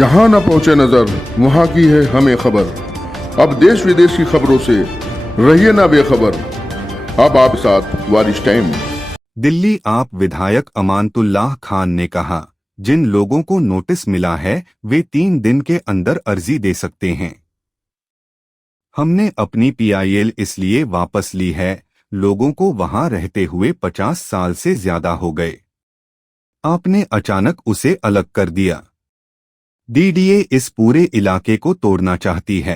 जहां न पहुंचे नजर वहां की है हमें खबर। अब देश विदेश की खबरों से रहिए ना बेखबर। अब आप साथ वारिश टाइम। दिल्ली आप विधायक अमानतुल्लाह खान ने कहा, जिन लोगों को नोटिस मिला है वे 3 दिन के अंदर अर्जी दे सकते हैं। हमने अपनी PIL इसलिए वापस ली है, लोगों को वहां रहते हुए 50 साल से ज्यादा हो गए। आपने अचानक उसे अलग कर दिया। DDA इस पूरे इलाके को तोड़ना चाहती है।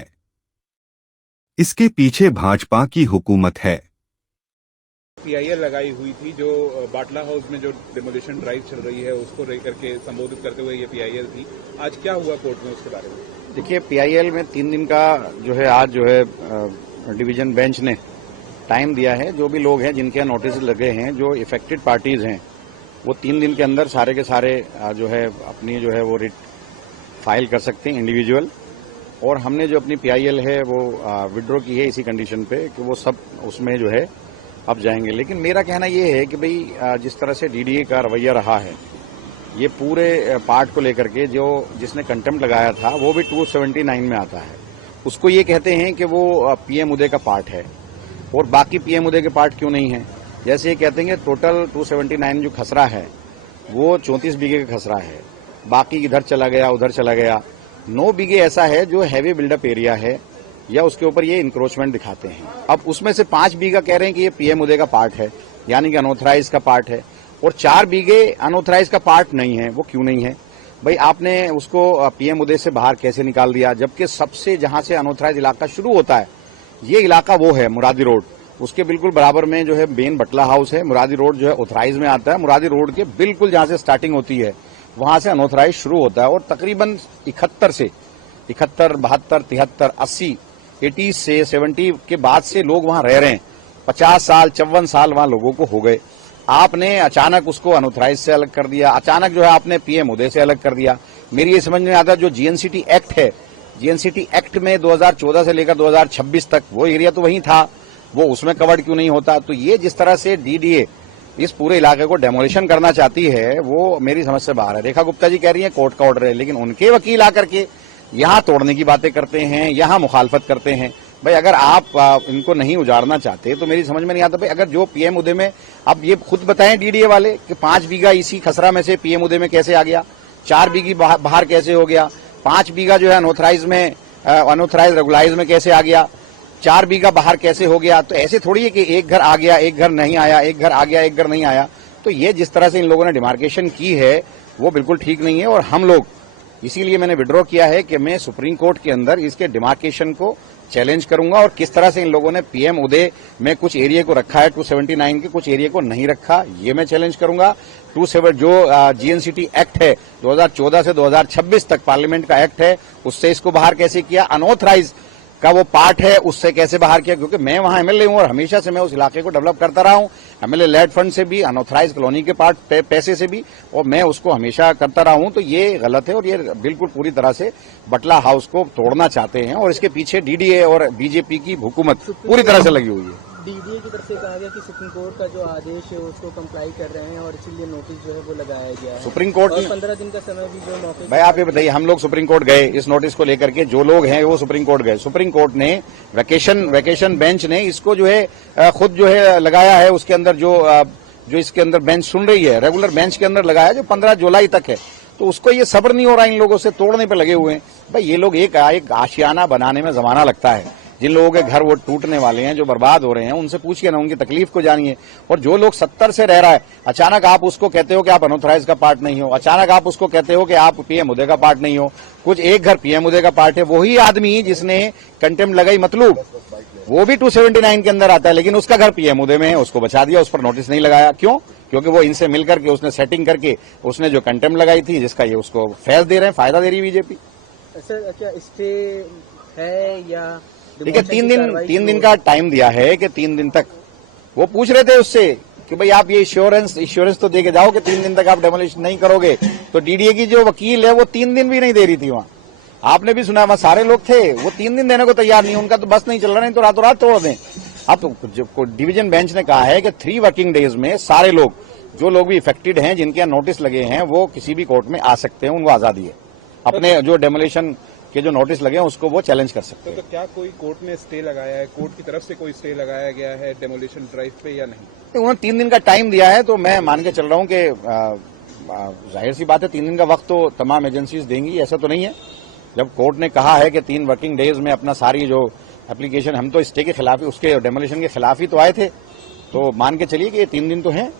इसके पीछे भाजपा की हुकूमत है। PIL लगाई हुई थी जो बाटला हाउस में जो डेमोलिशन ड्राइव चल रही है उसको लेकर के संबोधित करते हुए ये PIL थी। आज क्या हुआ कोर्ट में उसके बारे में? देखिए, PIL में 3 दिन का जो है आज जो है डिवीजन बेंच ने टाइम दिया है। जो भी लोग हैं जिनके यहाँ नोटिस लगे हैं, जो इफेक्टेड पार्टीज हैं, वो 3 दिन के अंदर सारे के सारे जो है अपनी जो है वो रिट फाइल कर सकते हैं इंडिविजुअल। और हमने जो अपनी PIL है वो विड्रॉ की है इसी कंडीशन पे कि वो सब उसमें जो है अब जाएंगे। लेकिन मेरा कहना ये है कि भाई जिस तरह से DDA का रवैया रहा है, ये पूरे पार्ट को लेकर के जो जिसने कंटेम्प्ट लगाया था वो भी 279 में आता है। उसको ये कहते हैं कि वो PM उदय का पार्ट है और बाकी PM उदय के पार्ट क्यों नहीं है। जैसे ये कहते हैं कि टोटल 279 जो खसरा है वो 34 बीघे का खसरा है, बाकी इधर चला गया उधर चला गया। 9 बीघे ऐसा है जो हैवी बिल्डअप एरिया है या उसके ऊपर ये इंक्रोचमेंट दिखाते हैं। अब उसमें से 5 बीघा कह रहे हैं कि ये PM उदय का पार्ट है, यानी कि अनऑथराइज का पार्ट है, और 4 बीघे अनऑथराइज का पार्ट नहीं है। वो क्यों नहीं है भाई? आपने उसको PM उदय से बाहर कैसे निकाल दिया, जबकि सबसे जहां से अनऑथराइज इलाका शुरू होता है ये इलाका वो है मुरादी रोड। उसके बिल्कुल बराबर में जो है मेन बटला हाउस है। मुरादी रोड जो है ऑथराइज में आता है। मुरादी रोड के बिल्कुल जहां से स्टार्टिंग होती है वहां से अनऑथराइज शुरू होता है। और तकरीबन 71 से 71, 72, 73, 80, 80 से 70 के बाद से लोग वहां रह रहे हैं। 50 साल 54 साल वहां लोगों को हो गए। आपने अचानक उसको अनऑथराइज से अलग कर दिया, अचानक जो है आपने PM उदय से अलग कर दिया। मेरी ये समझ में आता जो GNCT एक्ट है, GNCT एक्ट में 2014 से लेकर 2026 तक वो एरिया तो वहीं था, वो उसमें कवर्ड क्यों नहीं होता? तो ये जिस तरह से DDA इस पूरे इलाके को डेमोलिशन करना चाहती है वो मेरी समझ से बाहर है। रेखा गुप्ता जी कह रही है कोर्ट का ऑर्डर है, लेकिन उनके वकील आकर के यहां तोड़ने की बातें करते हैं, यहां मुखालफत करते हैं। भाई अगर आप इनको नहीं उजाड़ना चाहते तो मेरी समझ में नहीं आता। भाई अगर जो PM उदय में, अब ये खुद बताएं DDA वाले कि 5 बीघा इसी खसरा में से PM उदय में कैसे आ गया, 4 बीघी बाहर कैसे हो गया, 5 बीघा जो है अनऑथराइज में अनऑथराइज रेगुलाइज में कैसे आ गया, 4 बीघा बाहर कैसे हो गया। तो ऐसे थोड़ी है कि एक घर आ गया एक घर नहीं आया, एक घर आ गया एक घर नहीं आया। तो ये जिस तरह से इन लोगों ने डिमार्केशन की है वो बिल्कुल ठीक नहीं है। और हम लोग इसीलिए मैंने विड्रॉ किया है कि मैं सुप्रीम कोर्ट के अंदर इसके डिमार्केशन को चैलेंज करूंगा। और किस तरह से इन लोगों ने PM उदय में कुछ एरिया को रखा है 279 के, कुछ एरिया को नहीं रखा, ये मैं चैलेंज करूंगा। 27 जो GNCT एक्ट है 2014 से 2026 तक पार्लियामेंट का एक्ट है, उससे इसको बाहर कैसे किया, अनऑथराइज का वो पार्ट है उससे कैसे बाहर किया। क्योंकि मैं वहां MLA हूं और हमेशा से मैं उस इलाके को डेवलप करता रहा हूं, MLA लेड फंड से भी, अनऑथराइज कॉलोनी के पार्ट पैसे से भी, और मैं उसको हमेशा करता रहा हूं। तो ये गलत है और ये बिल्कुल पूरी तरह से बटला हाउस को तोड़ना चाहते हैं और इसके पीछे DDA और BJP की हुकूमत पूरी तरह से लगी हुई है। DDA की तरफ से कहा गया कि सुप्रीम कोर्ट का जो आदेश है उसको कंप्लाई कर रहे हैं और इसीलिए नोटिस जो है वो लगाया गया है। सुप्रीम कोर्ट और 15 दिन का समय भी जो मौके। भाई आप ये बताइए, हम लोग सुप्रीम कोर्ट गए इस नोटिस को लेकर के, जो लोग हैं वो सुप्रीम कोर्ट गए। सुप्रीम कोर्ट ने वैकेशन बेंच ने इसको जो है खुद जो है लगाया है। उसके अंदर जो इसके अंदर बेंच सुन रही है, रेगुलर बेंच के अंदर लगाया जो 15 जुलाई तक है। तो उसको ये सब्र नहीं हो रहा, इन लोगों से तोड़ने पे लगे हुए हैं। भाई ये लोग एक आशियाना बनाने में जमाना लगता है। जिन लोगों के घर वो टूटने वाले हैं, जो बर्बाद हो रहे हैं, उनसे पूछिए ना, उनकी तकलीफ को जानिए। और जो लोग 70 से रह रहा है, अचानक आप उसको कहते हो कि आप अनऑथराइज का पार्ट नहीं हो, अचानक आप उसको कहते हो कि आप PM उदय का पार्ट नहीं हो। कुछ एक घर PM उदय का पार्ट है, वही आदमी जिसने कंटेम्प्ट लगाई मतलूब, वो भी 279 के अंदर आता है, लेकिन उसका घर PM उदय में है, उसको बचा दिया, उस पर नोटिस नहीं लगाया। क्यों? क्योंकि वो इनसे मिलकर के उसने सेटिंग करके उसने जो कंटेम्प्ट लगाई थी, जिसका ये उसको फैज दे रहे हैं, फायदा दे रही है BJP। सर क्या स्टे है या? देखिए 3 दिन का टाइम दिया है कि 3 दिन तक वो पूछ रहे थे उससे कि भाई आप ये इंश्योरेंस तो दे के जाओ कि 3 दिन तक आप डेमोलिशन नहीं करोगे। तो DDA की जो वकील है वो 3 दिन भी नहीं दे रही थी। वहां आपने भी सुना, वहां सारे लोग थे, वो 3 दिन देने को तैयार नहीं, उनका तो बस नहीं चल रहा, नहीं तो रातों रात तोड़ दें। अब डिवीजन बेंच ने कहा है कि 3 वर्किंग डेज में सारे लोग, जो लोग भी इफेक्टेड हैं, जिनके यहाँ नोटिस लगे हैं, वो किसी भी कोर्ट में आ सकते हैं, उनको आजादी है। अपने जो डेमोलिशन के जो नोटिस लगे हैं उसको वो चैलेंज कर सकते हैं। तो क्या कोई कोर्ट ने स्टे लगाया है, कोर्ट की तरफ से कोई स्टे लगाया गया है डेमोलिशन ड्राइव पे या नहीं? उन्होंने 3 दिन का टाइम दिया है, तो मैं मान के चल रहा हूं कि जाहिर सी बात है 3 दिन का वक्त तो तमाम एजेंसीज देंगी, ऐसा तो नहीं है। जब कोर्ट ने कहा है कि 3 वर्किंग डेज में अपना सारी जो एप्लीकेशन, हम तो स्टे के खिलाफ ही, उसके डेमोलिशन के खिलाफ ही तो आए थे, तो मान के चलिए कि ये 3 दिन तो हैं।